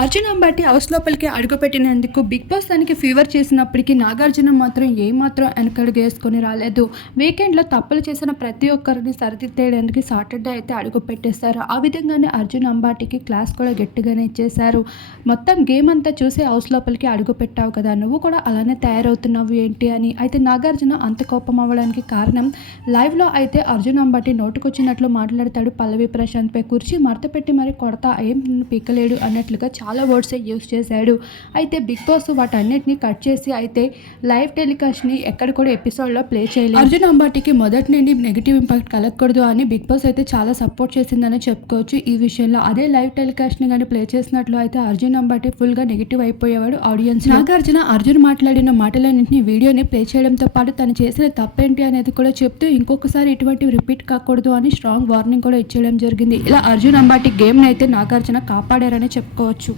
Arjun Ambati house లోపలికి అడుగుపెట్టినందుకు Bigg Boss తనకి ఫీవర్ చేసినప్పటికీ నాగార్జున మాత్రం ఏమాత్రం వెనకడుగేసుకొని రాలేదు. వీకెండ్లో తప్పులు చేసిన ప్రతి ఒక్కరిని సరిదిద్దేయడానికి సాటర్డే అయితే అడుగు పెట్టేశారు ఆ విధంగానే అర్జున్ అంబాటికి క్లాస్ కూడా గట్టిగానే ఇచ్చేశారు. మొత్తం గేమ్ అంతా చూసి హౌస్ లోపలికి అడుగు పెట్టావు కదా నువ్వు కూడా అలానే తయారవుతున్నావు ఏంటి అని. అయితే నాగార్జున అంత కోపం అవ్వడానికి కారణం లైవ్లో అయితే అర్జున్ అంబాటి నోటుకొచ్చినట్లు మాట్లాడతాడు పల్లవి ప్రశాంత్పై. కుర్చీ మరత పెట్టి మరి కొడతా ఏం పీకలేడు అన్నట్లుగా చాలా వర్డ్స్ యూస్ చేశాడు. అయితే బిగ్ బాస్ వాటన్నిటిని కట్ చేసి అయితే లైవ్ టెలికాస్ట్ని ఎక్కడ కూడా ఎపిసోడ్లో ప్లే చేయలేదు. అర్జున్ అంబాటికి మొదటి నుండి నెగిటివ్ ఇంపాక్ట్ కలగకూడదు అని బిగ్ బాస్ అయితే చాలా సపోర్ట్ చేసిందని చెప్పుకోవచ్చు. ఈ విషయంలో అదే లైవ్ టెలికాస్ట్ని కానీ ప్లే చేసినట్లు అయితే అర్జున్ అంబాటి ఫుల్గా నెగిటివ్ అయిపోయేవాడు ఆడియన్స్ నాగార్జున అర్జున్ మాట్లాడిన మాటలన్నింటినీ వీడియోని ప్లే చేయడంతో పాటు తను చేసిన తప్పేంటి అనేది కూడా చెప్తూ ఇంకొకసారి ఇటువంటివి రిపీట్ కాకూడదు అని స్ట్రాంగ్ వార్నింగ్ కూడా ఇచ్చేయడం జరిగింది. ఇలా అర్జున్ అంబాటి గేమ్ని అయితే నాగార్జున కాపాడారని చెప్పుకోవచ్చు.